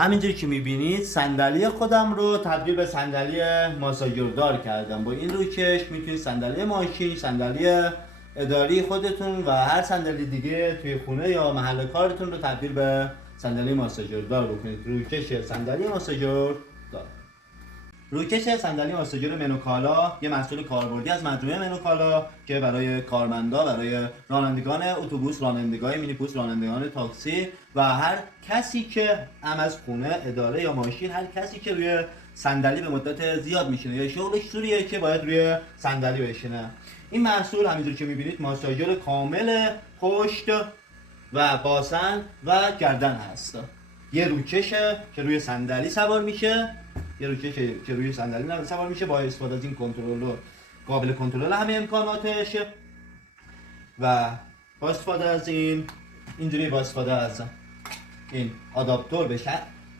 همینجوری که میبینید صندلی خودم رو تبدیل به صندلی ماساژوردار کردم. با این روکش میتونید صندلی ماشین، صندلی اداری خودتون و هر صندلی دیگه توی خونه یا محل کارتون رو تبدیل به صندلی ماساژوردار بکنید. روکش صندلی ماساژوردار. روکش صندلی ماساژور منوکالا یه محصول کاربردی از مجموعه منوکالا که برای کارمندا، برای رانندگان اتوبوس، رانندگان مینیبوس، رانندگان تاکسی و هر کسی که از خونه، اداره یا ماشین، هر کسی که روی صندلی به مدت زیاد میشینه یا شغلش جوریه که باید روی صندلی بشینه. این محصول همینجوری که میبینید ماساژور کامل پشت و باسن و گردن هست. یه روکشه که روی صندلی سوار میشه، یه روکشه که روی صندلی سوار میشه با استفاده از این کنترل، قابل کنترل همه امکاناتش و با استفاده از اینجوری با استفاده از این آداپتور به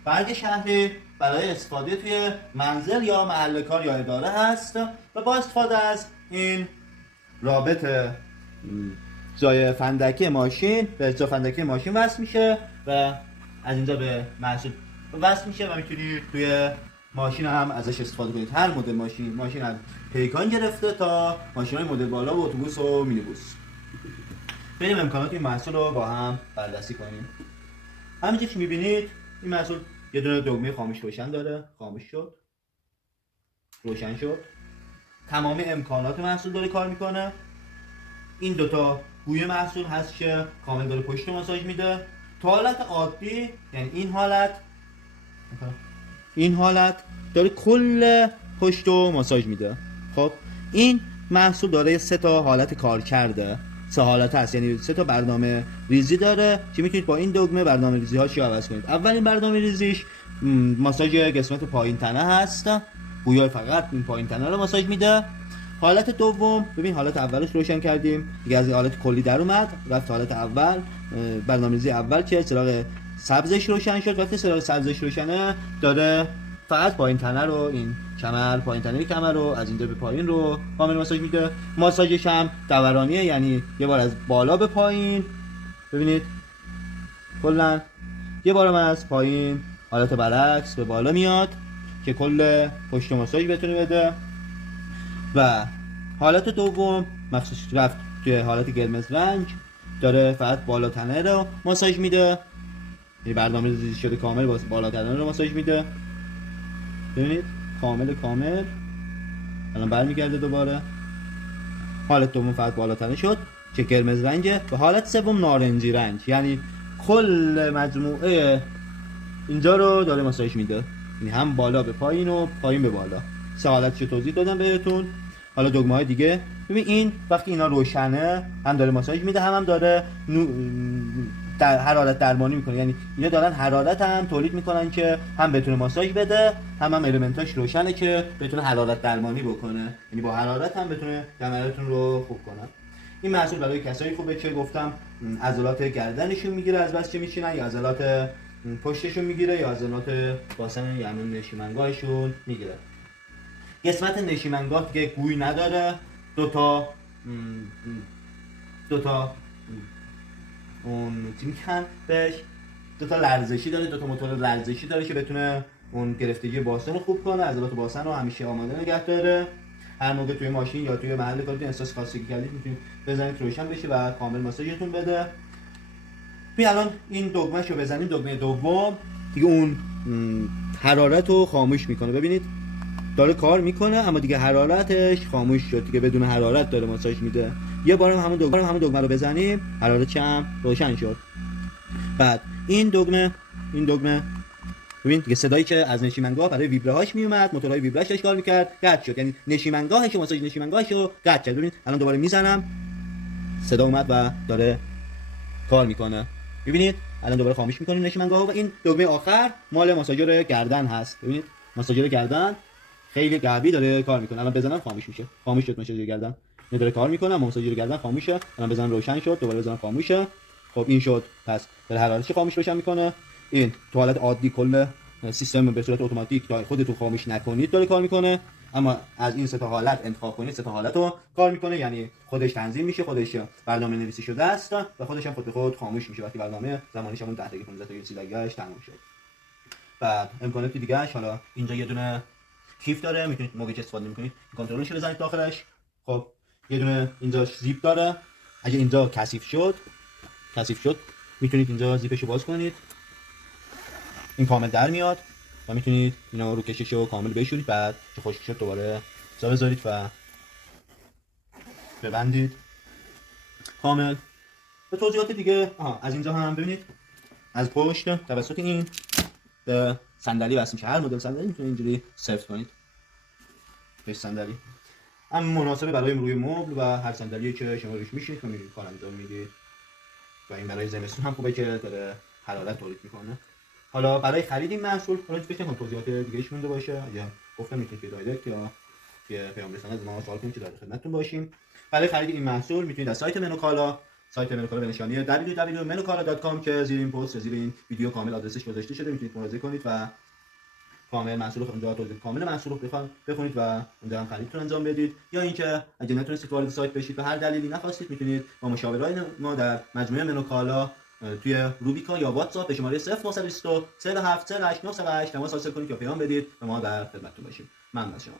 برگ شهری برای استفاده توی منزل یا محل کار یا اداره هست و با استفاده از این رابط جای فندکی ماشین به جای فندکی ماشین وصل میشه و از اینجا به محصول وصل میشه و میتونید توی ماشین هم ازش استفاده کنید. هر مدل ماشین از پیکان گرفته تا ماشین‌های مدل بالا و اتوبوس و مینیبوس. بریم امکانات این محصول رو با هم بررسی کنیم. همینجوری که میبینید این محصول یه دونه دکمه خاموش روشن داره. خاموش شد، روشن شد. تمام امکانات محصول داره کار میکنه. این دوتا گوی محصول هست که کامل داره پشت ماساژ میده. تو حالت عادی، یعنی این حالت داره کل پشت و ماساژ میده. خب این محصول داره 3 تا حالت کار کرده، 3 حالت هست، یعنی 3 تا برنامه ریزی داره که میتونید با این دکمه برنامه ریزی هاش رو عوض کنید. اولین برنامه ریزیش ماساژ قسمت پایین تنه هست. گویا فقط این پایین تنه رو ماساژ میده. حالت دوم، ببین حالت اولش روشن کردیم دیگه، از حالت کلی در اومد رفت حالت اول. برنامه‌ریزی اول که چراغ سبزش روشن شد. وقتی چراغ سبزش روشنه داره فقط پایین تنه رو، این کمر، پایین تنه کمر رو از اینجا به پایین رو کامل ماساژ میده. ماساژش هم دورانیه، یعنی یه بار از بالا به پایین، ببینید کلا یه بارم از پایین حالت برعکس به بالا میاد که کل پشت ماساژ بتونه بده. و حالت دوم مخصوص رفت توی حالت قرمز رنگ، داره فقط بالا تنه رو ماساژ میده، یعنی برنامه ریزی شده کامل با بالا تنه رو ماساژ میده. ببینید کامل الان برمیگرده دوباره. حالت دوم فقط بالا تنه شد که قرمز رنگه و حالت سوم نارنجی رنگ، یعنی کل مجموعه اینجا رو داره ماساژ میده، یعنی هم بالا به پایین و پایین به بالا. 3 حالتشو توضیح دادم بهتون. حالا دکمه های دیگه، ببین این وقتی اینا روشنه هم داره ماساژ میده، هم داره در حرارت درمانی میکنه، یعنی اینا دارن حرارت هم تولید میکنن که هم بتونه ماساژ بده، هم المنتاش روشنه که بتونه حرارت درمانی بکنه، یعنی با حرارت هم بتونه دمرتون رو خوب کنه. این محصول برای کسایی خوبه که گفتم عضلات گردنشون میگیره از بس که میشینن، یا عضلات پشتشون میگیره، یا عضلات باسن یعنی نشیمنگاهشون میگیره. قسمت نشیمنگاه دیگه گوی نداره. دو تا اون چی میگن بهش، 2 تا لرزشی داره، 2 تا موتور لرزشی داره که بتونه اون گرفتگی باسن رو خوب کنه، عضلات باسن رو همیشه آماده نگه داره. هر موقع توی ماشین یا توی محل کارتون احساس خاصی کردید میتونید بزنید روشن بشه و کامل ماساژتون بده. ببین الان این دکمه‌شو بزنیم، دکمه دوم دیگه اون حرارت رو خاموش میکنه. ببینید داره کار میکنه اما دیگه حرارتش خاموش شد، دیگه بدون حرارت داره ماساژ میده. یه بارم همون دکمه رو بزنیم، حرارتش هم روشن شد. بعد این دکمه ببین دیگه صدایی که از نشیمنگاه برای ویبره هاش میومد، موتورهای ویبرهش داشت کار میکرد، قطع شد، یعنی نشیمنگاهش ماساژ نشیمنگاهشو قطع کرد. ببین الان دوباره میزنم، صدا اومد و داره کار میکنه. ببینید الان دوباره خاموش میکنیم نشیمنگاهو. و این دکمه آخر مال ماساژور گردن هست. ببینید ماساژور گردن خیلی قوی داره کار میکنه. الان بزنم خاموش میشه، خاموش شد ماساژور گردن، داره کار میکنه. ماساژور گردن خاموشه. الان بزنم روشن شد، دوباره بزنم خاموشه. خب این شد، پس داره حرارتش خاموش روشن میکنه. این تو حالت عادی کل سیستم به صورت اتوماتیک تا خودتون خاموش نکنید داره کار میکنه، اما از این 3 تا حالت انتخاب کنید، 3 تا حالت رو کار میکنه، یعنی خودش تنظیم میشه، خودش برنامه نویسی شده است و خودش هم خود به خود خاموش میشه وقتی برنامه زمانیش همون 10 تا 15 تا 30 دقیقه‌اش تموم شد. بعد امکانات دیگه‌اش، حالا اینجا یه دونه کیف داره، میتونید موقعی که استفاده میکنید کنترلش رو بزنید داخلش. خب یه دونه اینجا زیپ داره، اگه اینجا کثیف شد میتونید اینجا زیپش رو باز کنید، این کامل در میاد و میتونید اینا رو کشش رو کامل بشورید. بعد که خشک شد دوباره جا بذارید و ببندید کامل. به توضیحات دیگه از اینجا هم ببینید، از پشت توسط این به صندلی وصل میشه. هر مدل صندلی میتونید اینجوری سفت کنید به صندلی، اما مناسبه برای روی مبل و هر صندلی که شما روش میشید و میرید کار انجام میدید. و این برای زمستون هم خوبه که داره حرارت تولید میکنه. حالا برای خرید این محصول، حالا فکر کنم توضیحات دیگه‌اش مونده باشه، یا گفتم میتونید که دایرکت یا که پیام رسانه از ما سوال کنید که در خدمتتون باشیم. برای خرید این محصول میتونید از سایت منوکالا به نشانی www.menokala.com که زیر این پست، زیر این ویدیو کامل آدرسش گذاشته شده، میتونید مراجعه کنید و کامل محصول رو اونجا توضیح کامل محصول رو بخونید و اونجا هم خریدتون انجام بدید. یا اینکه اگه نتونستید وارد سایت بشید و هر دلیلی نخواستید، میتونید با مشاورای ما در مجموعه منوکالا توی روبیکا یا واتساپ به شماره 0922 47 08 908 تماس حاصل کنید یا پیام بدید و ما در خدمتتون باشیم. ممنون از شما.